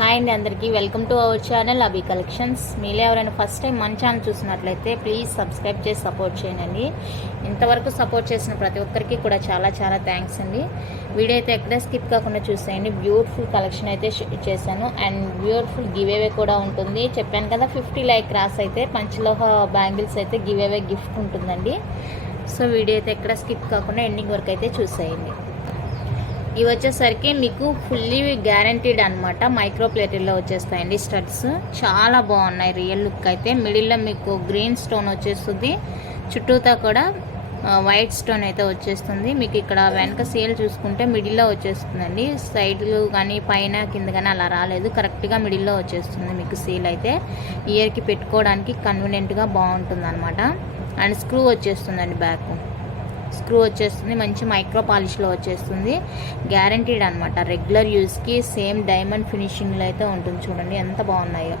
Hi అండి, అందరికీ welcome to our channel Abhi collections. మీలో ఎవరైనా ఫస్ట్ టైం మన ఛానల్ చూసినట్లయితే ప్లీజ్ సబ్స్క్రైబ్ చేసి సపోర్ట్ చేయండి. ఇంతవరకు సపోర్ట్ చేసిన ప్రతి ఒక్కరికి కూడా చాలా చాలా థ్యాంక్స్ అండి. వీడియో అయితే ఎక్కడ స్కిప్ కాకుండా చూసేయండి. బ్యూటిఫుల్ కలెక్షన్ అయితే చేశాను అండ్ బ్యూటిఫుల్ గివ్ అవే కూడా ఉంటుంది. చెప్పాను కదా 50 లైక్ క్రాస్ అయితే పంచలోహ బ్యాంగిల్స్ అయితే గివ్ అవే గిఫ్ట్ ఉంటుందండి. సో వీడియో అయితే ఎక్కడ స్కిప్ కాకుండా ఎండింగ్ వరకు అయితే చూసేయండి. ఇవి వచ్చేసరికి మీకు ఫుల్లీ గ్యారంటీడ్ అనమాట. మైక్రో ప్లేటెల్లో వచ్చేస్తాయండి స్టడ్స్. చాలా బాగున్నాయి రియల్ లుక్ అయితే. మిడిల్లో మీకు గ్రీన్ స్టోన్ వచ్చేస్తుంది, చుట్టూతా కూడా వైట్ స్టోన్ అయితే వచ్చేస్తుంది. మీకు ఇక్కడ వెనక సీల్ చూసుకుంటే మిడిల్లో వచ్చేస్తుందండి. సైడ్లు కానీ పైన కింద కానీ అలా రాలేదు, కరెక్ట్గా మిడిల్లో వచ్చేస్తుంది మీకు సీల్ అయితే. ఇయర్కి పెట్టుకోవడానికి కన్వీనియంట్గా బాగుంటుంది అనమాట. అండ్ స్క్రూ వచ్చేస్తుందండి, బ్యాక్ స్క్రూ వచ్చేస్తుంది. మంచి మైక్రో పాలిష్లో వచ్చేస్తుంది, గ్యారంటీడ్ అనమాట. రెగ్యులర్ యూస్కి సేమ్ డైమండ్ ఫినిషింగ్లో అయితే ఉంటుంది. చూడండి ఎంత బాగున్నాయో.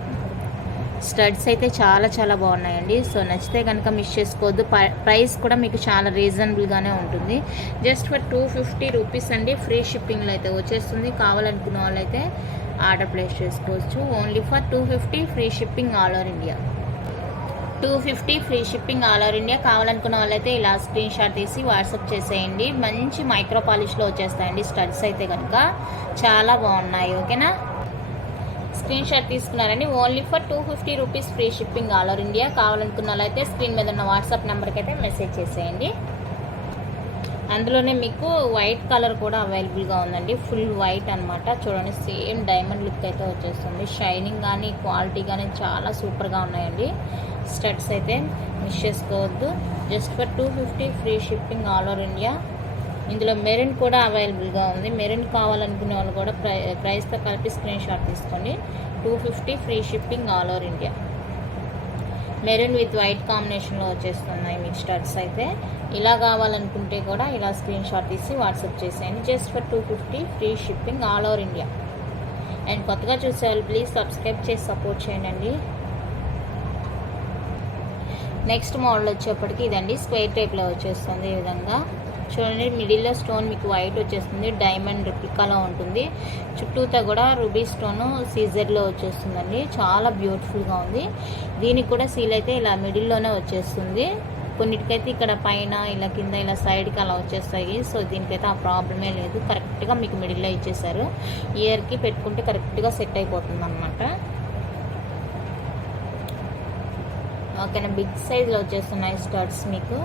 స్టడ్స్ అయితే చాలా చాలా బాగున్నాయండి. సో నచ్చితే కనుక మిస్ చేసుకోవద్దు. ప్రైస్ కూడా మీకు చాలా రీజనబుల్గానే ఉంటుంది. జస్ట్ ఫర్ 250 రూపీస్ అండి. ఫ్రీ షిప్పింగ్లో అయితే వచ్చేస్తుంది. కావాలనుకున్న వాళ్ళైతే ఆర్డర్ ప్లేస్ చేసుకోవచ్చు. Only for 250 free shipping all over India. 250 free shipping all over India. కావాలనుకున్న వాళ్ళైతే ఇలా స్క్రీన్ షాట్ తీసి వాట్సాప్ చేసేయండి. మంచి మైక్రో పాలిష్లో వచ్చేస్తాయండి స్టడ్స్ అయితే కనుక చాలా బాగున్నాయి. ఓకేనా, స్క్రీన్ షాట్ తీసుకున్నారండి. Only for 250 rupees free shipping all over India. కావాలనుకున్న వాళ్ళైతే స్క్రీన్ మీద ఉన్న వాట్సాప్ నెంబర్కి అయితే మెసేజ్ చేసేయండి. అందులోనే మీకు వైట్ కలర్ కూడా అవైలబుల్గా ఉందండి. ఫుల్ వైట్ అనమాట. చూడండి సేమ్ డైమండ్ లుక్ అయితే వచ్చేస్తుంది. షైనింగ్ కానీ క్వాలిటీ కానీ చాలా సూపర్గా ఉన్నాయండి స్టడ్స్ అయితే. మిస్ చేసుకోవద్దు. Just for 250 free shipping all over India. ఇందులో మెరూన్ కూడా అవైలబుల్గా ఉంది. మెరూన్ కావాలనుకునే వాళ్ళు కూడా ప్రైస్తో కలిపి స్క్రీన్ షాట్ తీసుకోండి. 250 free shipping all over India. Maroon with white కాంబినేషన్లో వచ్చేస్తున్నాయి మీకు స్టడ్స్ అయితే. ఇలా కావాలనుకుంటే కూడా ఇలా స్క్రీన్ షాట్ తీసి వాట్సాప్ చేసేయండి. Just for 250 free shipping all over India. And కొత్తగా చూసేవాళ్ళు ప్లీజ్ సబ్స్క్రైబ్ చేసి సపోర్ట్ చేయండి. నెక్స్ట్ మోడల్ వచ్చేప్పటికి ఇదండి. స్క్వేర్ టైప్లో వచ్చేస్తుంది. ఈ విధంగా చూడండి, మిడిల్లో స్టోన్ మీకు వైట్ వచ్చేస్తుంది, డైమండ్ రిప్లికాలో ఉంటుంది. చుట్టూతా కూడా రూబీ స్టోను సీజర్లో వచ్చేస్తుందండి. చాలా బ్యూటిఫుల్గా ఉంది. దీనికి కూడా సీల్ అయితే ఇలా మిడిల్లోనే వచ్చేస్తుంది. కొన్నిటికైతే ఇక్కడ పైన ఇలా కింద ఇలా సైడ్కి అలా వచ్చేస్తాయి. సో దీనికైతే ఆ ప్రాబ్లమే లేదు. కరెక్ట్గా మీకు మిడిల్లో ఇచ్చేసారు. ఇయర్కి పెట్టుకుంటే కరెక్ట్గా సెట్ అయిపోతుంది అనమాట. ఓకేనా, బిగ్ సైజ్లో వచ్చేస్తున్నాయి స్టడ్స్. మీకు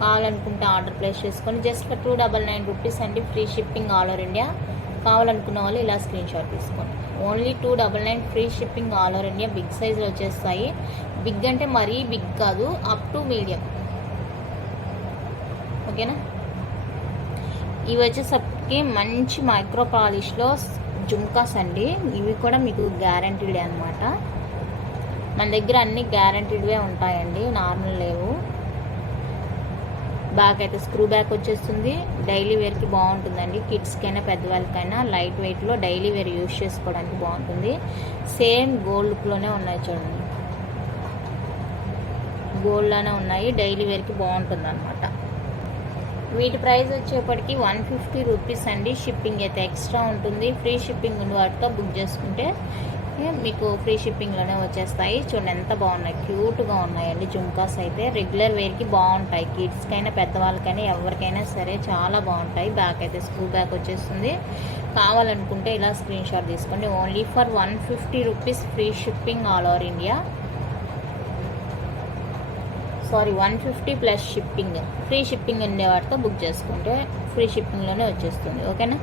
కావాలనుకుంటే ఆర్డర్ ప్లేస్ చేసుకొని జస్ట్ ఫర్ 299 రూపీస్ అండి. Free shipping all over India. కావాలనుకున్న వాళ్ళు ఇలా స్క్రీన్ షాట్ తీసుకోండి. Only 299 free shipping all over India. Big సైజ్లో వచ్చేస్తాయి. బిగ్ అంటే మరీ బిగ్ కాదు, అప్ టు మీడియం. ఓకేనా, ఇవి వచ్చేసరికి మంచి మైక్రో పాలిష్లో జుమ్కాస్ అండి. ఇవి కూడా మీకు గ్యారంటీడ్ అనమాట. మన దగ్గర అన్ని గ్యారంటీడ్వే ఉంటాయండి, నార్మల్ లేవు. బ్యాక్ అయితే స్క్రూ బ్యాక్ వచ్చేస్తుంది. డైలీ వేర్కి బాగుంటుందండి. కిడ్స్కైనా పెద్దవాళ్ళకైనా లైట్ వెయిట్లో డైలీ వేర్ యూజ్ చేసుకోవడానికి బాగుంటుంది. సేమ్ గోల్డ్ లుక్లోనే ఉన్నాయి చూడండి, గోల్డ్లోనే ఉన్నాయి. డైలీ వేర్కి బాగుంటుంది అనమాట. వీటి ప్రైస్ వచ్చేప్పటికి 150 రూపీస్ అండి. షిప్పింగ్ అయితే ఎక్స్ట్రా ఉంటుంది. ఫ్రీ షిప్పింగ్ ఉన్న వాటితో బుక్ చేసుకుంటే మీకు ఫ్రీ షిప్పింగ్లోనే వచ్చేస్తాయి. చూడండి ఎంత బాగున్నాయి, క్యూట్గా ఉన్నాయండి జుమ్కాస్ అయితే. రెగ్యులర్ వేర్కి బాగుంటాయి. కిడ్స్కైనా పెద్దవాళ్ళకైనా ఎవరికైనా సరే చాలా బాగుంటాయి. బ్యాక్ అయితే స్క్రూ బ్యాక్ వచ్చేస్తుంది. కావాలనుకుంటే ఇలా స్క్రీన్ షాట్ తీసుకోండి. Only for 150 rupees free shipping all over India. Sorry, 150 plus shipping. Free shipping ఉండే వాటితో బుక్ చేసుకుంటే ఫ్రీ షిప్పింగ్లోనే వచ్చేస్తుంది. ఓకేనా,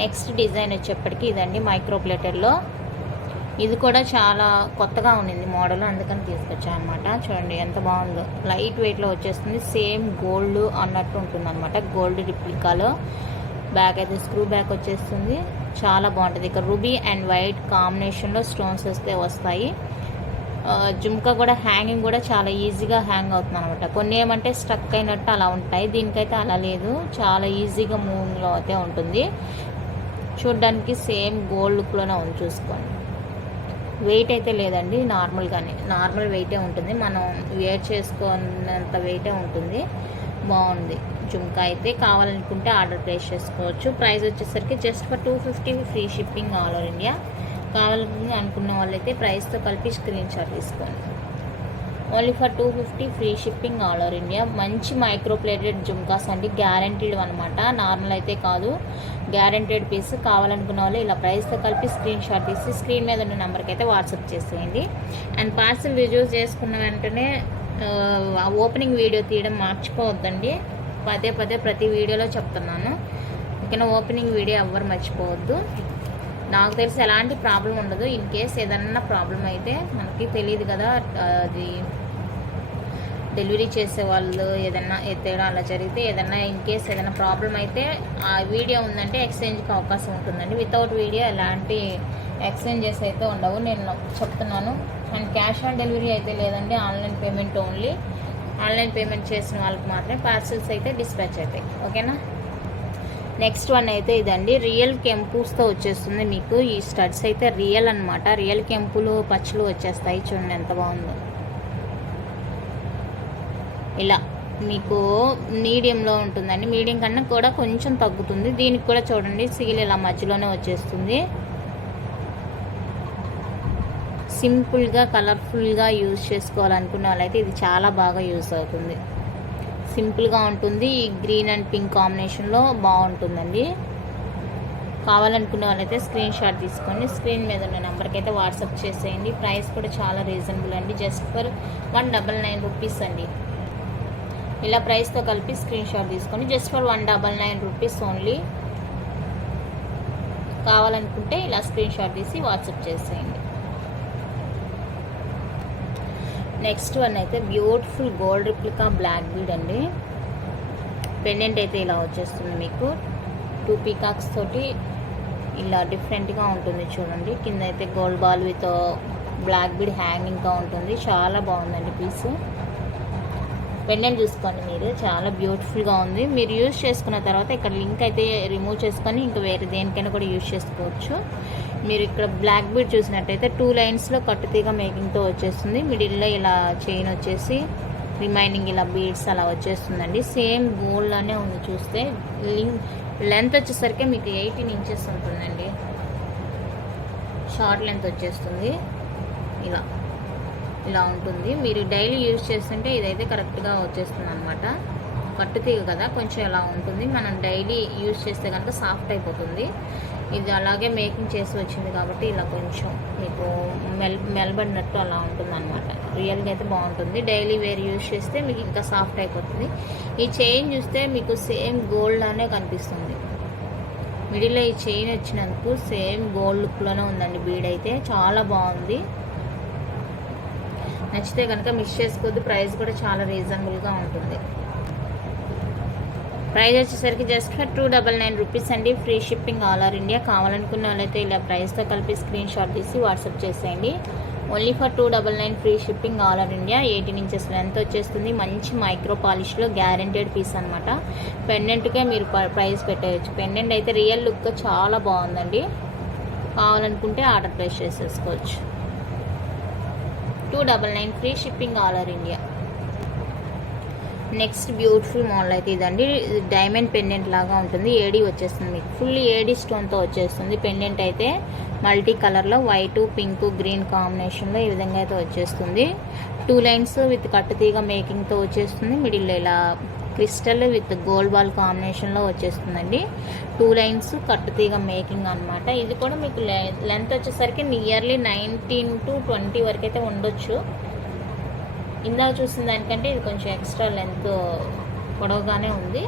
నెక్స్ట్ డిజైన్ వచ్చేప్పటికి ఇదండి మైక్రో ప్లేటర్లో. ఇది కూడా చాలా కొత్తగా ఉండింది మోడల్, అందుకని తీసుకొచ్చాను అనమాట. చూడండి ఎంత బాగుందో. లైట్ వెయిట్లో వచ్చేస్తుంది. సేమ్ గోల్డ్ అన్నట్టు ఉంటుంది అనమాట, గోల్డ్ రిప్లికాలో. బ్యాక్ అయితే స్క్రూ బ్యాక్ వచ్చేస్తుంది. చాలా బాగుంటుంది. ఇక్కడ రూబీ అండ్ వైట్ కాంబినేషన్లో స్టోన్స్ వస్తే వస్తాయి. జుమ్కా కూడా హ్యాంగింగ్ కూడా చాలా ఈజీగా హ్యాంగ్ అవుతుంది అనమాట. కొన్ని ఏమంటే స్టక్ అయినట్టు అలా ఉంటాయి, దీనికైతే అలా లేదు. చాలా ఈజీగా మూవింగ్లో అయితే ఉంటుంది. చూడ్డానికి సేమ్ గోల్డ్ లుక్లోనే ఉంది. చూసుకోండి, వెయిట్ అయితే లేదండి, నార్మల్ వెయిటే ఉంటుంది. మనం వేర్ చేసుకున్నంత వెయిటే ఉంటుంది. బాగుంది. జుమ్కా అయితే కావాలనుకుంటే ఆర్డర్ ప్లేస్ చేసుకోవచ్చు. ప్రైస్ వచ్చేసరికి just for 250 free shipping all over India. కావాలని అనుకున్న వాళ్ళైతే ప్రైస్తో కలిపి స్క్రీన్ షాట్ తీసుకోండి. Only for 250 free shipping all over India. మంచి మైక్రో ప్లేటెడ్ జుమ్కాస్ అండి, గ్యారంటీడ్ అనమాట, నార్మల్ అయితే కాదు, గ్యారంటీడ్ పీస్. కావాలనుకున్న వాళ్ళు ఇలా ప్రైస్తో కలిపి స్క్రీన్ షాట్ తీసి స్క్రీన్ మీద ఉన్న నెంబర్కి అయితే వాట్సాప్ చేసేయండి. అండ్ పార్సిల్ రిజ్యూస్ చేసుకున్న వెంటనే ఓపెనింగ్ వీడియో తీయడం మర్చిపోవద్దండి. పదే ప్రతి వీడియోలో చెప్తున్నాను, ఓకేనా? ఓపెనింగ్ వీడియో ఎవ్వరు మర్చిపోవద్దు. నాకు తెలిసి ఎలాంటి ప్రాబ్లం ఉండదు. ఇన్ కేస్ ఏదన్నా ప్రాబ్లం అయితే మనకి తెలియదు కదా, అది డెలివరీ చేసే వాళ్ళు ఏదన్నా ఎత్తేయడం అలా జరిగితే, ఏదన్నా ఇన్ కేస్ ఏదైనా ప్రాబ్లం అయితే ఆ వీడియో ఉందంటే ఎక్స్చేంజ్కి అవకాశం ఉంటుందండి. వితౌట్ వీడియో ఎలాంటి ఎక్స్చేంజెస్ అయితే ఉండవు, నేను చెప్తున్నాను. అండ్ క్యాష్ ఆన్ డెలివరీ అయితే లేదండి, online payment only. Online payment చేసిన వాళ్ళకి మాత్రమే పార్సిల్స్ అయితే డిస్పాచ్ అవుతాయి, ఓకేనా? నెక్స్ట్ వన్ అయితే ఇదండి, రియల్ కెంపుస్తో వచ్చేస్తుంది మీకు. ఈ స్టడ్స్ అయితే రియల్ అనమాట, రియల్ కెంపులు పచ్చులు వచ్చేస్తాయి. చూడండి ఎంత బాగుందో. ఇలా మీకు మీడియంలో ఉంటుందండి, మీడియం కన్నా కూడా కొంచెం తగ్గుతుంది. దీనికి కూడా చూడండి సీల్ ఇలా మధ్యలోనే వచ్చేస్తుంది. సింపుల్గా కలర్ఫుల్గా యూజ్ చేసుకోవాలనుకున్న వాళ్ళైతే ఇది చాలా బాగా యూజ్ అవుతుంది. సింపుల్గా ఉంటుంది, ఈ గ్రీన్ అండ్ పింక్ కాంబినేషన్లో బాగుంటుందండి. కావాలనుకున్న వాళ్ళైతే స్క్రీన్ షాట్ తీసుకోండి, స్క్రీన్ మీద ఉన్న నెంబర్కి అయితే వాట్సాప్ చేసేయండి. ప్రైస్ కూడా చాలా రీజనబుల్ అండి, జస్ట్ ఫర్ 199 రూపీస్ అండి. ఇలా ప్రైస్తో కలిపి స్క్రీన్ షాట్ తీసుకోండి, జస్ట్ ఫర్ 199 రూపీస్ ఓన్లీ. కావాలనుకుంటే ఇలా స్క్రీన్ షాట్ తీసి వాట్సాప్ చేసేయండి. నెక్స్ట్ వన్ అయితే beautiful gold replica black bead అండి. పెండెంట్ అయితే ఇలా వచ్చేస్తుంది మీకు, 2 పీకాక్స్ తోటి ఇలా డిఫరెంట్గా ఉంటుంది చూడండి. కింద అయితే gold ball with black bead హ్యాంగింగ్గా ఉంటుంది. చాలా బాగుందండి పీస్. పెండెంట్ చూసుకోండి మీరు, చాలా బ్యూటిఫుల్గా ఉంది. మీరు యూజ్ చేసుకున్న తర్వాత ఇక్కడ లింక్ అయితే రిమూవ్ చేసుకొని ఇంకా వేరే దేనికైనా కూడా యూజ్ చేసుకోవచ్చు. మీరు ఇక్కడ బ్లాక్ బీడ్ చూసినట్టయితే 2 లైన్స్లో కట్టుతీగ మేకింగ్తో వచ్చేస్తుంది. మిడిల్లో ఇలా చైన్ వచ్చేసి రిమైనింగ్ ఇలా బీడ్స్ అలా వచ్చేస్తుందండి. సేమ్ గోల్డ్లోనే ఉంది. చూస్తే లెంత్ వచ్చేసరికి మీకు 18 ఇంచెస్ ఉంటుందండి, షార్ట్ లెంత్ వచ్చేస్తుంది. ఇలా ఉంటుంది. మీరు డైలీ యూజ్ చేస్తుంటే ఇదైతే కరెక్ట్గా వచ్చేస్తుంది అనమాట. కట్టుతీగ కదా కొంచెం ఇలా ఉంటుంది, మనం డైలీ యూజ్ చేస్తే కనుక సాఫ్ట్ అయిపోతుంది. ఇది అలాగే మేకింగ్ చేసి వచ్చింది కాబట్టి ఇలా కొంచెం మీకు మెలబడినట్టు అలా ఉంటుంది అనమాట. రియల్గా అయితే బాగుంటుంది, డైలీ వేర్ యూజ్ చేస్తే మీకు ఇంకా సాఫ్ట్ అయిపోతుంది. ఈ చైన్ చూస్తే మీకు సేమ్ గోల్డ్ లానే కనిపిస్తుంది. మిడిల్లో ఈ చైన్ వచ్చినందుకు సేమ్ గోల్డ్ లుక్లోనే ఉందండి. బీడ్ అయితే చాలా బాగుంది, నచ్చితే కనుక మిస్ చేసుకోవద్దు. ప్రైస్ కూడా చాలా రీజనబుల్గా ఉంటుంది. ప్రైస్ వచ్చేసరికి జస్ట్ ఫర్ 299 రూపీస్ అండి, free shipping all over India. కావాలనుకున్న వాళ్ళైతే ఇలా ప్రైస్తో కలిపి స్క్రీన్ షాట్ తీసి వాట్సాప్ చేసేయండి. Only for 299 free shipping all over India. 18 inches length వచ్చేస్తుంది. మంచి మైక్రో పాలిష్లో గ్యారెంటెడ్ పీస్ అనమాట. పెండెంట్కే మీరు ప్రైస్ పెట్టేయచ్చు. పెండెంట్ అయితే రియల్ లుక్గా చాలా బాగుందండి. కావాలనుకుంటే ఆర్డర్ ప్లేస్ చేసేసుకోవచ్చు. 299 free shipping all over India. Next beautiful model అయితే ఇదండి, డైమండ్ పెండెంట్ లాగా ఉంటుంది. ఏడీ వచ్చేస్తుంది మీకు, ఫుల్లీ ఏడీ స్టోన్తో వచ్చేస్తుంది. పెండెంట్ అయితే మల్టీ కలర్లో వైట్ పింక్ గ్రీన్ కాంబినేషన్లో ఈ విధంగా అయితే వచ్చేస్తుంది. 2 లైన్స్ విత్ కట్టుతీగ మేకింగ్తో వచ్చేస్తుంది. మిడిల్లో ఇలా క్రిస్టల్ విత్ గోల్డ్ బాల్ కాంబినేషన్లో వచ్చేస్తుందండి. 2 లైన్స్ కట్టుతీగ మేకింగ్ అనమాట. ఇది కూడా మీకు లెంత్ వచ్చేసరికి నియర్లీ 19 to 20 వరకు అయితే ఉండొచ్చు. ఇందాక చూసిన దానికంటే ఇది కొంచెం ఎక్స్ట్రా లెంత్ పొడవుగానే ఉంది.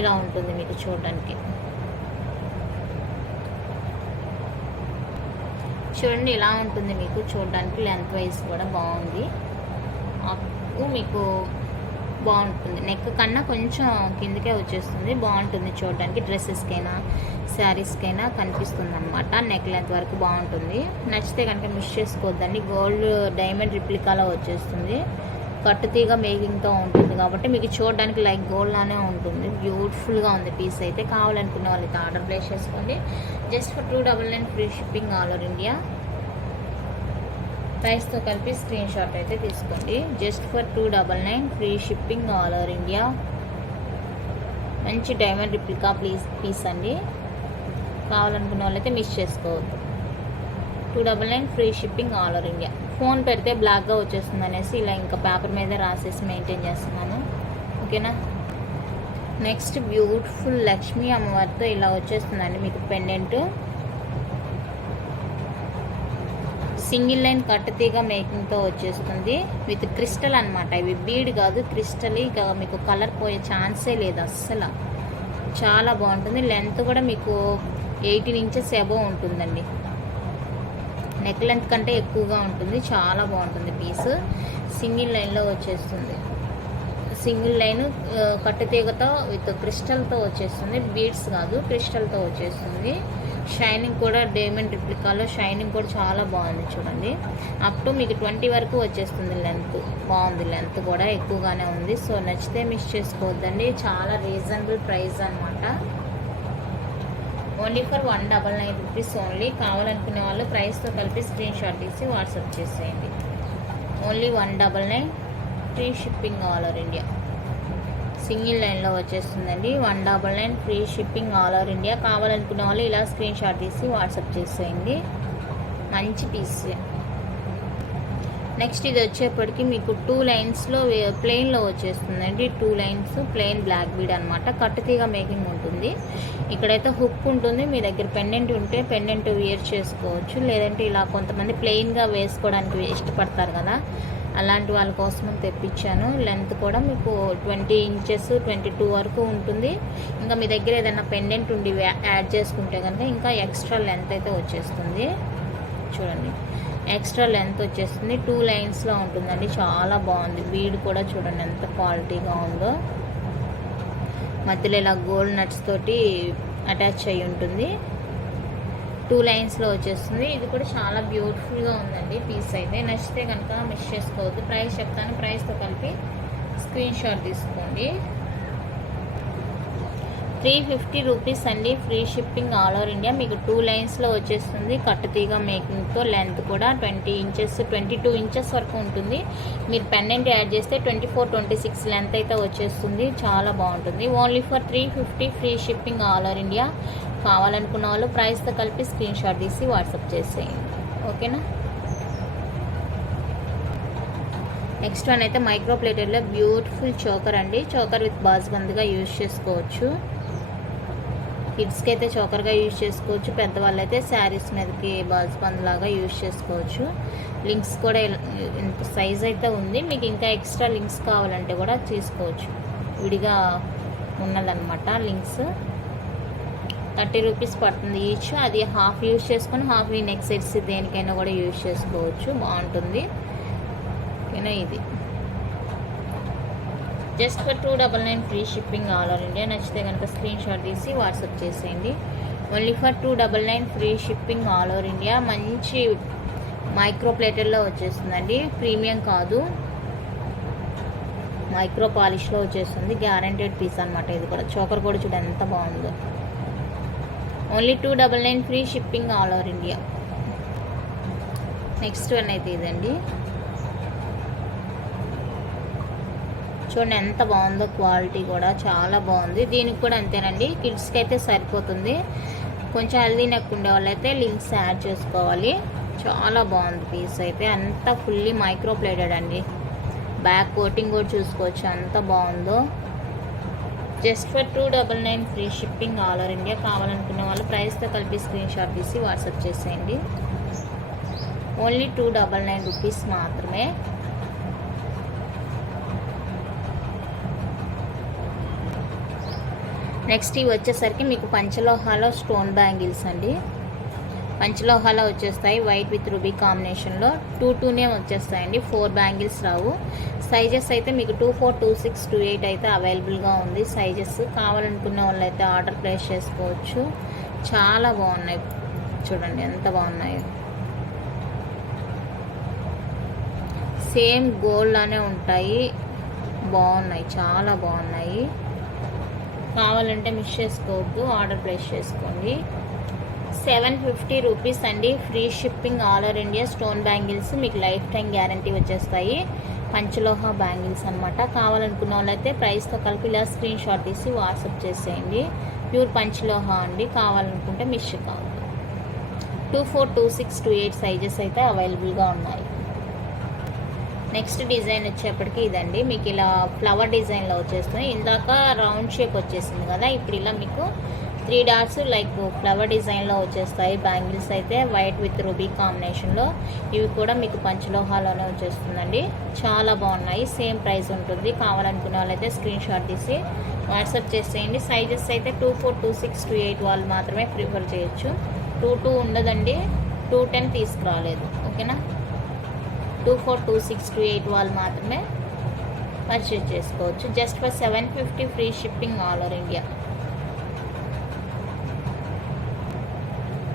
ఇలా ఉంటుంది మీకు చూడడానికి. చూడండి ఇలా ఉంటుంది మీకు చూడడానికి. లెంత్ వైజ్ కూడా బాగుంది, మీకు బాగుంటుంది. నెక్ కన్నా కొంచెం కిందకే వచ్చేస్తుంది, బాగుంటుంది చూడడానికి. డ్రెస్సెస్కైనా శారీస్కైనా కనిపిస్తుంది అనమాట. నెక్ లెంత్ వరకు బాగుంటుంది. నచ్చితే కనుక మిస్ చేసుకోవద్దండి. గోల్డ్ డైమండ్ రిప్లికాలో వచ్చేస్తుంది. కట్టుతీగ మేకింగ్తో ఉంటుంది కాబట్టి మీకు చూడడానికి లైక్ గోల్డ్ లానే ఉంటుంది. బ్యూటిఫుల్గా ఉంది పీస్ అయితే. కావాలనుకున్న వాళ్ళకి ఆర్డర్ ప్లేస్ చేసుకోండి. Just for 299 free shipping all over India. ప్రైస్తో కలిపి స్క్రీన్ షాట్ అయితే తీసుకోండి. Just for 299 free shipping all over India. మంచి డైమండ్ రిప్లికా పీస్ అండి. కావాలనుకున్న వాళ్ళైతే మిస్ చేసుకోవద్దు. 299 free shipping all over India. Phone పెడితే బ్లాక్గా వచ్చేస్తుంది అనేసి ఇలా ఇంకా పేపర్ మీద రాసేసి మెయింటైన్ చేస్తున్నాను. ఓకేనా. నెక్స్ట్ బ్యూటిఫుల్ లక్ష్మీ అమ్మవారితో ఇలా వచ్చేస్తుందండి మీకు పెండెంట్. సింగిల్ లైన్ కట్టుతీగ మేకింగ్తో వచ్చేస్తుంది విత్ క్రిస్టల్ అనమాట. ఇవి బీడ్ కాదు, క్రిస్టల్. ఇక మీకు కలర్ పోయే ఛాన్సే లేదు అస్సలు. చాలా బాగుంటుంది. లెంత్ కూడా మీకు 18 ఇంచెస్ అబోవ్ ఉంటుందండి. నెక్ లెంత్ కంటే ఎక్కువగా ఉంటుంది. చాలా బాగుంటుంది పీస్. సింగిల్ లైన్లో వచ్చేస్తుంది. సింగిల్ లైన్ కట్టుతీగతో విత్ క్రిస్టల్తో వచ్చేస్తుంది. బీడ్స్ కాదు, క్రిస్టల్తో వచ్చేస్తుంది. షైనింగ్ కూడా డైమండ్ రిప్లికాలో షైనింగ్ కూడా చాలా బాగుంది చూడండి. అప్ టు మీకు 20 వరకు వచ్చేస్తుంది లెంత్. బాగుంది, లెంత్ కూడా ఎక్కువగానే ఉంది. సో నచ్చితే మిస్ చేసుకోవద్దండి. చాలా రీజనబుల్ ప్రైస్ అనమాట. Only for 199 rupees only. కావాలనుకునే వాళ్ళు ప్రైస్తో కలిపి స్క్రీన్ షాట్ తీసి వాట్సాప్ చేసేయండి. Only 199 free shipping all over India. Single లైన్లో వచ్చేస్తుందండి. 199 free shipping all over India. కావాలనుకునే వాళ్ళు ఇలా స్క్రీన్ షాట్ తీసి వాట్సాప్ చేసేయండి. మంచి పీస్. నెక్స్ట్ ఇది వచ్చేప్పటికి మీకు 2 లైన్స్లో ప్లెయిన్లో వచ్చేస్తుందండి. 2 లైన్స్ ప్లెయిన్ బ్లాక్ బీడ్ అనమాట. కట్టుతీగ మేకింగ్ ఉంటుంది. ఇక్కడైతే హుక్ ఉంటుంది. మీ దగ్గర పెండెంట్ ఉంటే పెండెంట్ వేర్ చేసుకోవచ్చు. లేదంటే ఇలా కొంతమంది ప్లెయిన్గా వేసుకోవడానికి ఇష్టపడతారు కదా, అలాంటి వాళ్ళ కోసం తెప్పించాను. లెంత్ కూడా మీకు 20 ఇంచెస్ 22 వరకు ఉంటుంది. ఇంకా మీ దగ్గర ఏదైనా పెండెంట్ ఉండి యాడ్ చేసుకుంటే కనుక ఇంకా ఎక్స్ట్రా లెంత్ అయితే వచ్చేస్తుంది. చూడండి, ఎక్స్ట్రా లెంత్ వచ్చేస్తుంది. 2 లైన్స్లో ఉంటుందండి. చాలా బాగుంది. బీడ్ కూడా చూడండి ఎంత క్వాలిటీగా ఉందో. మధ్యలో ఇలా గోల్డ్ నట్స్ తోటి అటాచ్ అయ్యి ఉంటుంది. 2 లైన్స్లో వచ్చేస్తుంది. ఇది కూడా చాలా బ్యూటిఫుల్గా ఉందండి పీస్ అయితే. నచ్చితే కనుక మిస్ చేసుకోవద్దు. ప్రైస్ చెప్తాను, ప్రైస్తో కలిపి స్క్రీన్ షాట్ తీసుకోండి. 350 రూపీస్ అండి. Free shipping all over India. మీకు 2 లైన్స్లో వచ్చేస్తుంది. కట్టుతీగ మేకింగ్తో. లెంత్ కూడా 20 ఇంచెస్ 22 ఇంచెస్ వరకు ఉంటుంది. మీరు పెండెంట్ యాడ్ చేస్తే 24-26 లెంత్ అయితే వచ్చేస్తుంది. చాలా బాగుంటుంది. Only for 350 free shipping all over India. కావాలనుకున్న వాళ్ళు ప్రైస్తో కలిపి స్క్రీన్ షాట్ తీసి వాట్సాప్ చేసేయండి. ఓకేనా. నెక్స్ట్ వన్ అయితే మైక్రో ప్లేటెడ్లో బ్యూటిఫుల్ చోకర్ అండి. చోకర్ విత్ బాజ్బంద్గా యూజ్ చేసుకోవచ్చు. కిడ్స్కి అయితే చోకర్గా యూజ్ చేసుకోవచ్చు. పెద్దవాళ్ళు అయితే శారీస్ మీదకి బాజ్బంద్ లాగా యూజ్ చేసుకోవచ్చు. లింక్స్ కూడా ఇంత సైజ్ అయితే ఉంది. మీకు ఇంకా ఎక్స్ట్రా లింక్స్ కావాలంటే కూడా తీసుకోవచ్చు. విడిగా ఉన్నదన్నమాట లింక్స్. 30 రూపీస్ పడుతుంది ఈచ్. అది హాఫ్ యూజ్ చేసుకొని హాఫ్ ఈ నెక్ సెట్స్ దేనికైనా కూడా యూజ్ చేసుకోవచ్చు. బాగుంటుంది. ఓకేనా. ఇది just for 299 free shipping all over India. నచ్చితే కనుక స్క్రీన్ షాట్ తీసి వాట్సాప్ చేసేయండి. Only for 299 free shipping all over India. మంచి మైక్రో ప్లేటెడ్లో వచ్చేస్తుందండి. ప్రీమియం కాదు, మైక్రో పాలిష్లో వచ్చేస్తుంది. గ్యారంటెడ్ పీస్ అనమాట. ఇది కూడా చోకర్ కూడా చూడ ఎంత బాగుందో. Only 299 free shipping all over India. Next one అయితే ఇదండి. చూడండి ఎంత బాగుందో. క్వాలిటీ కూడా చాలా బాగుంది. దీనికి కూడా అంతేనండి. కిడ్స్కి అయితే సరిపోతుంది. కొంచెం హెల్దీ నెక్ ఉండే వాళ్ళైతే లింక్స్ యాడ్ చేసుకోవాలి. చాలా బాగుంది పీస్ అయితే. అంతా ఫుల్లీ మైక్రో ప్లేటెడ్ అండి. బ్యాక్ కోటింగ్ కూడా చూసుకోవచ్చు ఎంత బాగుందో. Just for 299 free shipping all over India. కావాలనుకునే వాళ్ళు ప్రైస్తో కలిపి స్క్రీన్ షాట్ తీసి వాట్సాప్ చేసేయండి. ఓన్లీ 299 రూపీస్ మాత్రమే. నెక్స్ట్ ఇవి వచ్చేసరికి మీకు పంచలోహాలో స్టోన్ బ్యాంగిల్స్ అండి. పంచలోహాలో వచ్చేస్తాయి. వైట్ విత్ రూబీ కాంబినేషన్లో 2-2నే వచ్చేస్తాయండి. 4 బ్యాంగిల్స్ రావు. సైజెస్ అయితే మీకు 24, 26, 28 అయితే అవైలబుల్గా ఉంది సైజెస్. కావాలనుకున్న వాళ్ళు అయితే ఆర్డర్ ప్లేస్ చేసుకోవచ్చు. చాలా బాగున్నాయి. చూడండి ఎంత బాగున్నాయి. సేమ్ గోల్డ్ లానే ఉంటాయి. బాగున్నాయి, చాలా బాగున్నాయి. కావాలంటే మిస్ చేసుకోవద్దు. ఆర్డర్ ప్లేస్ చేసుకోండి. 750 రూపీస్ అండి. Free shipping all over India. Stone bangles మీకు లైఫ్ టైం గ్యారంటీ వచ్చేస్తాయి. పంచలోహ బ్యాంగిల్స్ అనమాట. కావాలనుకున్న వాళ్ళైతే ప్రైస్తో కలిపి ఇలా స్క్రీన్ షాట్ తీసి వాట్సాప్ చేసేయండి. ప్యూర్ పంచలోహ అండి. కావాలనుకుంటే మిస్ కావాలి. 24, 26, 28 సైజెస్ అయితే అవైలబుల్గా ఉన్నాయి. నెక్స్ట్ డిజైన్ వచ్చేప్పటికి ఇదండి. మీకు ఇలా ఫ్లవర్ డిజైన్లో వచ్చేస్తుంది. ఇందాక రౌండ్ షేప్ వచ్చేసింది కదా, ఇప్పుడు ఇలా మీకు 3 డాట్స్ లైక్ ఫ్లవర్ డిజైన్లో వచ్చేస్తాయి. బ్యాంగిల్స్ అయితే వైట్ విత్ రూబీ కాంబినేషన్లో. ఇవి కూడా మీకు పంచలోహాలోనే వచ్చేస్తుందండి. చాలా బాగున్నాయి. సేమ్ ప్రైస్ ఉంటుంది. కావాలనుకునే వాళ్ళైతే స్క్రీన్ షాట్ తీసి వాట్సాప్ చేసేయండి. సైజెస్ అయితే 24, 26, 28 వాళ్ళు మాత్రమే ప్రిఫర్ చేయొచ్చు. 22 ఉండదండి. 210 తీసుకురాలేదు. ఓకేనా. 24, 26, 28 వాళ్ళు మాత్రమే పర్చేజ్ చేసుకోవచ్చు. Just for 750 free shipping all over India.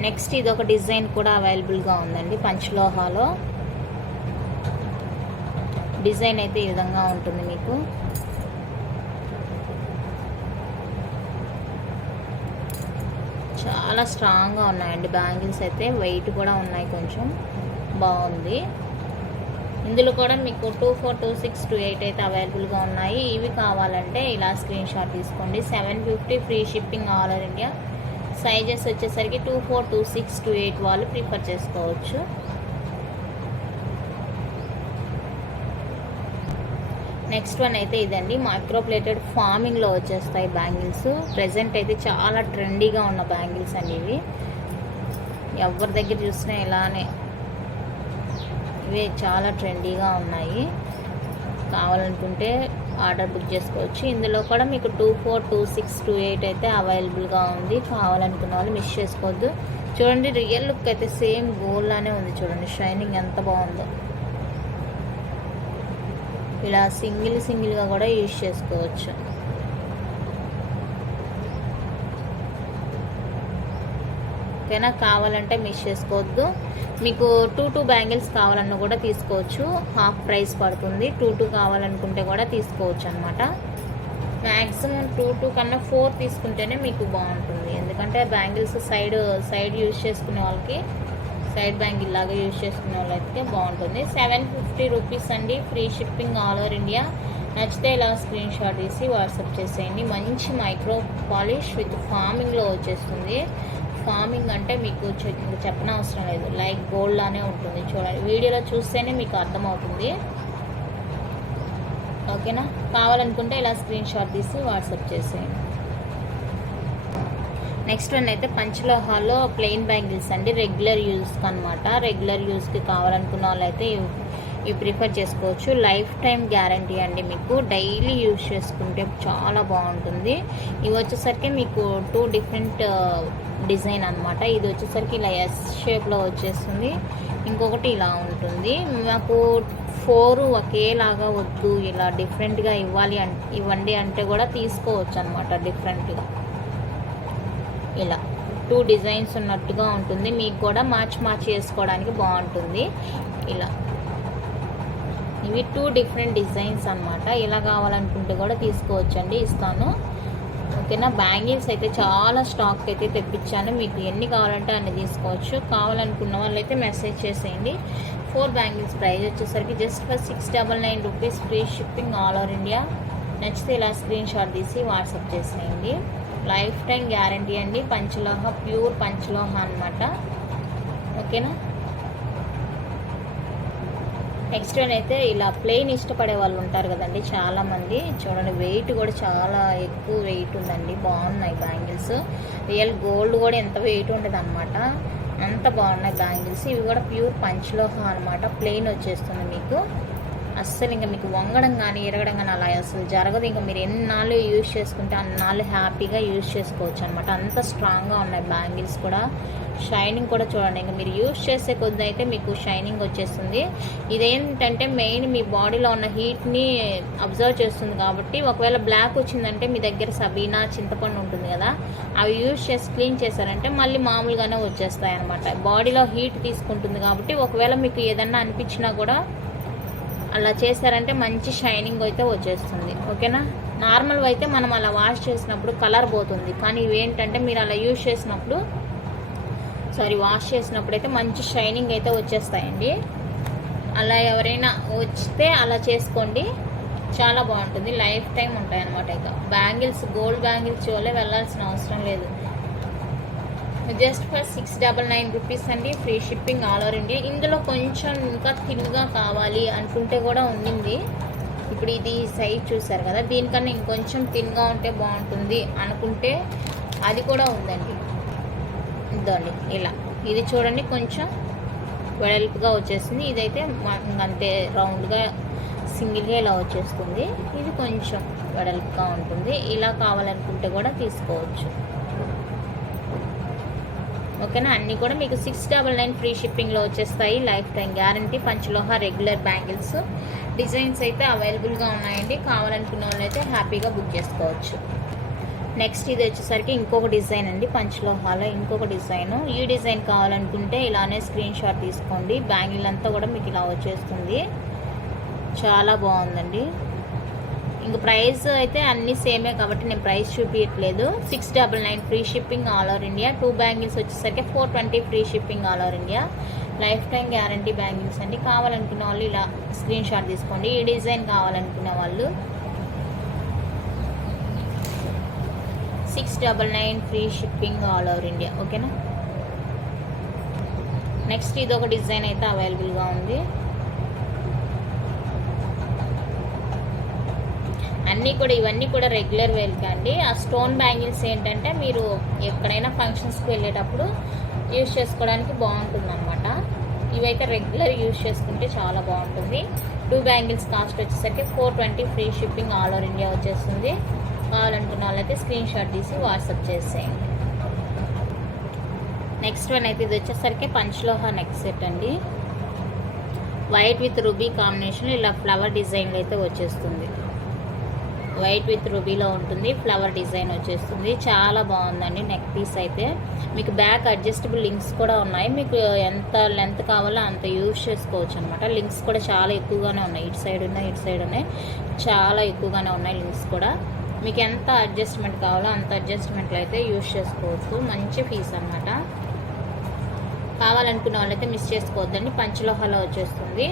Next ఇది ఒక డిజైన్ కూడా అవైలబుల్గా ఉందండి. పంచలోహాలో డిజైన్ అయితే ఈ విధంగా ఉంటుంది. మీకు చాలా స్ట్రాంగ్గా ఉన్నాయండి బ్యాంగిల్స్ అయితే. వెయిట్ కూడా ఉన్నాయి. కొంచెం బాగుంది. ఇందులో కూడా మీకు 24, 26, 28 అయితే అవైలబుల్గా ఉన్నాయి. ఇవి కావాలంటే ఇలా స్క్రీన్ షాట్ తీసుకోండి. 750 free shipping all over India. Sizes వచ్చేసరికి 24, 26, 28 వాళ్ళు ప్రిఫర్ చేసుకోవచ్చు. నెక్స్ట్ వన్ అయితే ఇదండి. మైక్రోప్లేటెడ్ ఫార్మింగ్లో వచ్చేస్తాయి బ్యాంగిల్స్. ప్రజెంట్ అయితే చాలా ట్రెండీగా ఉన్న బ్యాంగిల్స్ అండి ఇవి. ఎవరి దగ్గర చూసినా ఇలానే ఇవి చాలా ట్రెండీగా ఉన్నాయి. కావాలనుకుంటే ఆర్డర్ బుక్ చేసుకోవచ్చు. ఇందులో కూడా మీకు 24, 26, 28 అయితే అవైలబుల్గా ఉంది. కావాలనుకున్న వాళ్ళు మిస్ చేసుకోవద్దు. చూడండి, రియల్ లుక్ అయితే సేమ్ గోల్డ్ లానే ఉంది. చూడండి షైనింగ్ ఎంత బాగుందో. ఇలా సింగిల్గా కూడా యూజ్ చేసుకోవచ్చు. ఓకేనా. కావాలంటే మిస్ చేసుకోవద్దు. మీకు 2 బ్యాంగిల్స్ కావాలన్నా కూడా తీసుకోవచ్చు. హాఫ్ ప్రైస్ పడుతుంది. 2 కావాలనుకుంటే కూడా తీసుకోవచ్చు అనమాట. మ్యాక్సిమం 2 కన్నా 4 తీసుకుంటేనే మీకు బాగుంటుంది. ఎందుకంటే బ్యాంగిల్స్ సైడ్ యూజ్ చేసుకునే వాళ్ళకి, సైడ్ బ్యాంగిల్ లాగా యూజ్ చేసుకునే వాళ్ళకి బాగుంటుంది. 750 రూపీస్ అండి. Free shipping all over India. నచ్చితే ఇలా స్క్రీన్ షాట్ తీసి వాట్సాప్ చేసేయండి. మంచి మైక్రో పాలిష్ విత్ ఫార్మింగ్లో వచ్చేస్తుంది. ఫార్మింగ్ అంటే మీకు చెప్పనవసరం లేదు. లైక్ గోల్డ్ లానే ఉంటుంది. చూడండి, వీడియోలో చూస్తేనే మీకు అర్థమవుతుంది. ఓకేనా. కావాలనుకుంటే ఇలా స్క్రీన్ షాట్ తీసి వాట్సాప్ చేసేయండి. నెక్స్ట్ వన్ అయితే పంచలోహాల్లో ప్లెయిన్ బ్యాంగిల్స్ అండి. రెగ్యులర్ యూజ్కి అనమాట. రెగ్యులర్ యూజ్కి కావాలనుకున్న వాళ్ళైతే ఇవి ప్రిఫర్ చేసుకోవచ్చు. లైఫ్ టైం గ్యారంటీ అండి. మీకు డైలీ యూజ్ చేసుకుంటే చాలా బాగుంటుంది. ఇవి వచ్చేసరికి మీకు 2 డిఫరెంట్ డిజైన్ అనమాట. ఇది వచ్చేసరికి ఇలా ఎస్ షేప్లో వచ్చేస్తుంది. ఇంకొకటి ఇలా ఉంటుంది. మాకు 4 ఒకేలాగా వద్దు, ఇలా డిఫరెంట్గా ఇవ్వండి అంటే కూడా తీసుకోవచ్చు అనమాట. డిఫరెంట్గా ఇలా 2 డిజైన్స్ ఉన్నట్టుగా ఉంటుంది. మీకు కూడా మార్చి చేసుకోవడానికి బాగుంటుంది. ఇలా ఇవి 2 డిఫరెంట్ డిజైన్స్ అనమాట. ఇలా కావాలనుకుంటే కూడా తీసుకోవచ్చండి. ఇస్తాను. ఓకేనా. బ్యాంగిల్స్ అయితే చాలా స్టాక్ అయితే తెప్పించాను. మీకు ఎన్ని కావాలంటే అన్ని తీసుకోవచ్చు. కావాలనుకున్న వాళ్ళైతే మెసేజ్ చేసేయండి. 4 బ్యాంగిల్స్ ప్రైస్ వచ్చేసరికి just for 699 rupees. Free shipping all over India. నచ్చితే ఇలా స్క్రీన్ షాట్ తీసి వాట్సాప్ చేసేయండి. లైఫ్ టైం గ్యారంటీ అండి. పంచలోహ, ప్యూర్ పంచలోహ అనమాట. ఓకేనా. నెక్స్ట్ వన్ అయితే ఇలా ప్లెయిన్ ఇష్టపడే వాళ్ళు ఉంటారు కదండి చాలామంది. చూడండి, వెయిట్ కూడా చాలా ఎక్కువ వెయిట్ ఉందండి. బాగున్నాయి బ్యాంగిల్స్. రియల్ గోల్డ్ కూడా ఎంత వెయిట్ ఉండదు అనమాట. అంత బాగున్నాయి బ్యాంగిల్స్. ఇవి కూడా ప్యూర్ పంచలోహ అనమాట. ప్లెయిన్ వచ్చేస్తుంది మీకు. అస్సలు ఇంకా మీకు వంగడం కానీ ఇరగడం కానీ అలా అసలు జరగదు. ఇంకా మీరు ఎన్నాళ్ళు యూజ్ చేసుకుంటే అన్నాళ్ళు హ్యాపీగా యూజ్ చేసుకోవచ్చు అనమాట. అంత స్ట్రాంగ్గా ఉన్నాయి బ్యాంగిల్స్ కూడా. షైనింగ్ కూడా చూడండి, ఇంకా మీరు యూజ్ చేసే కొద్ది అయితే మీకు షైనింగ్ వచ్చేస్తుంది. ఇదేంటంటే మెయిన్ మీ బాడీలో ఉన్న హీట్ని అబ్జర్వ్ చేస్తుంది కాబట్టి ఒకవేళ బ్లాక్ వచ్చిందంటే మీ దగ్గర సబీనా, చింతపండు ఉంటుంది కదా, అవి యూజ్ చేసి క్లీన్ చేశారంటే మళ్ళీ మామూలుగానే వచ్చేస్తాయి అనమాట. బాడీలో హీట్ తీసుకుంటుంది కాబట్టి ఒకవేళ మీకు ఏదన్నా అనిపించినా కూడా అలా చేశారంటే మంచి షైనింగ్ అయితే వచ్చేస్తుంది. ఓకేనా. నార్మల్గా అయితే మనం అలా వాష్ చేసినప్పుడు కలర్ పోతుంది. కానీ ఇవేంటంటే మీరు అలా యూజ్ చేసినప్పుడు వాష్ చేసినప్పుడు అయితే మంచి షైనింగ్ అయితే వచ్చేస్తాయండి. అలా ఎవరైనా వస్తే అలా చేసుకోండి, చాలా బాగుంటుంది. లైఫ్ టైం ఉంటాయి అన్నమాట. ఇక బ్యాంగిల్స్, గోల్డ్ బ్యాంగిల్స్ జోలే వెళ్ళాల్సిన అవసరం లేదు. జస్ట్ ఫర్ 699 రూపీస్ అండి. Free shipping all over India. ఇందులో కొంచెం ఇంకా థిన్గా కావాలి అనుకుంటే కూడా ఉండింది. ఇప్పుడు ఇది సైజ్ చూసారు కదా, దీనికన్నా ఇంకొంచెం థిన్గా ఉంటే బాగుంటుంది అనుకుంటే అది కూడా ఉందండి. ఇదండి ఇలా, ఇది చూడండి కొంచెం వెడల్పుగా వచ్చేస్తుంది. ఇదైతే అంతే రౌండ్గా సింగిల్గా ఇలా వచ్చేస్తుంది. ఇది కొంచెం వెడల్పుగా ఉంటుంది. ఇలా కావాలనుకుంటే కూడా తీసుకోవచ్చు. ఓకేనా, అన్నీ కూడా మీకు 699 ఫ్రీ షిప్పింగ్లో వచ్చేస్తాయి. Lifetime guarantee. పంచలోహ రెగ్యులర్ బ్యాంగిల్స్ డిజైన్స్ అయితే అవైలబుల్గా ఉన్నాయండి. కావాలనుకున్న వాళ్ళు అయితే హ్యాపీగా బుక్ చేసుకోవచ్చు. నెక్స్ట్ ఇది వచ్చేసరికి ఇంకొక డిజైన్ అండి. పంచలోహాలో ఇంకొక డిజైను. ఈ డిజైన్ కావాలనుకుంటే ఇలానే స్క్రీన్ షాట్ తీసుకోండి. బ్యాంగిల్ అంతా కూడా మీకు ఇలా వచ్చేస్తుంది. చాలా బాగుందండి. ఇంక ప్రైస్ అయితే అన్నీ సేమే కాబట్టి నేను ప్రైస్ చూపించట్లేదు. 699 free shipping all over India. 2 bangles వచ్చేసరికి 420 free shipping all over India. Life time guarantee bangles అండి. కావాలనుకున్న వాళ్ళు ఇలా స్క్రీన్ షాట్ తీసుకోండి. ఈ డిజైన్ కావాలనుకునే వాళ్ళు 699 free shipping all over India. ఓకేనా, నెక్స్ట్ ఇది ఒక డిజైన్ అయితే అవైలబుల్గా ఉంది. అన్నీ కూడా ఇవన్నీ కూడా రెగ్యులర్ వేర్కి అండి. ఆ స్టోన్ బ్యాంగిల్స్ ఏంటంటే మీరు ఎక్కడైనా ఫంక్షన్స్కి వెళ్ళేటప్పుడు యూజ్ చేసుకోవడానికి బాగుంటుంది అనమాట. ఇవైతే రెగ్యులర్ యూజ్ చేసుకుంటే చాలా బాగుంటుంది. 2 బ్యాంగిల్స్ కాస్ట్ వచ్చేసరికి 420 free shipping all over India వచ్చేస్తుంది. కావాలనుకున్న వాళ్ళైతే స్క్రీన్ షాట్ తీసి వాట్సాప్ చేసేయండి. నెక్స్ట్ వన్ అయితే ఇది వచ్చేసరికి పంచలోహ నెక్ సెట్ అండి. వైట్ విత్ రూబీ కాంబినేషన్ ఇలా ఫ్లవర్ డిజైన్లో అయితే వచ్చేస్తుంది. వైట్ విత్ రూబీలో ఉంటుంది. ఫ్లవర్ డిజైన్ వచ్చేస్తుంది. చాలా బాగుందండి నెక్ పీస్ అయితే. మీకు బ్యాక్ అడ్జస్టబుల్ లింక్స్ కూడా ఉన్నాయి. మీకు ఎంత లెంత్ కావాలో అంత యూజ్ చేసుకోవచ్చు అనమాట. లింక్స్ కూడా చాలా ఎక్కువగానే ఉన్నాయి. ఇటు సైడ్ ఉన్నాయి, ఇటు సైడ్ ఉన్నాయి, చాలా ఎక్కువగానే ఉన్నాయి లింక్స్ కూడా. మీకు ఎంత అడ్జస్ట్మెంట్ కావాలో అంత అడ్జస్ట్మెంట్లో అయితే యూజ్ చేసుకోవచ్చు. మంచి పీస్ అనమాట. కావాలనుకున్న వాళ్ళైతే మిస్ చేసుకోవద్దండి. పంచలోహాలో వచ్చేస్తుంది.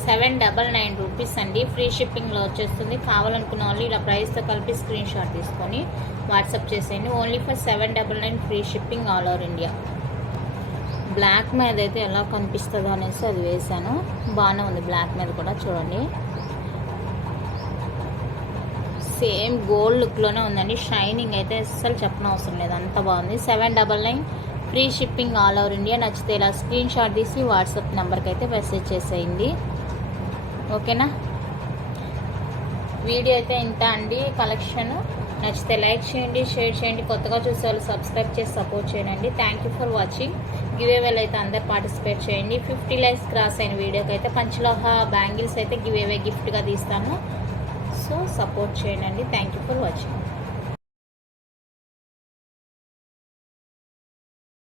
799 రూపీస్ అండి. ఫ్రీ షిప్పింగ్లో వచ్చేస్తుంది. కావాలనుకున్న వాళ్ళు ఇలా ప్రైస్తో కలిపి స్క్రీన్ షాట్ తీసుకొని వాట్సాప్ చేసేయండి. Only for 799 free shipping all over India. Black మీద అయితే ఎలా కనిపిస్తుందో అనేసి అది వేసాను. బాగానే ఉంది బ్లాక్ మీద కూడా. చూడండి, సేమ్ గోల్డ్ లుక్లోనే ఉందండి. షైనింగ్ అయితే అస్సలు చెప్పనవసరం లేదు, అంత బాగుంది. 799 free shipping all over India. నచ్చితే ఇలా స్క్రీన్ షాట్ తీసి వాట్సాప్ నెంబర్కి అయితే మెసేజ్ చేసేయండి. ఓకేనా, వీడియో అయితే ఇంత అండి. కలెక్షన్ నచ్చితే లైక్ చేయండి, షేర్ చేయండి. కొత్తగా చూసే వాళ్ళు సబ్స్క్రైబ్ చేసి సపోర్ట్ చేయండి. Thank you for watching. గివేవేలు అయితే అందరు పార్టిసిపేట్ చేయండి. 50 లైక్స్ క్రాస్ అయిన వీడియోకి అయితే పంచలోహ బ్యాంగిల్స్ అయితే గివేవే గిఫ్ట్గా తీస్తాను. సో సపోర్ట్ చేయండి. Thank you for watching.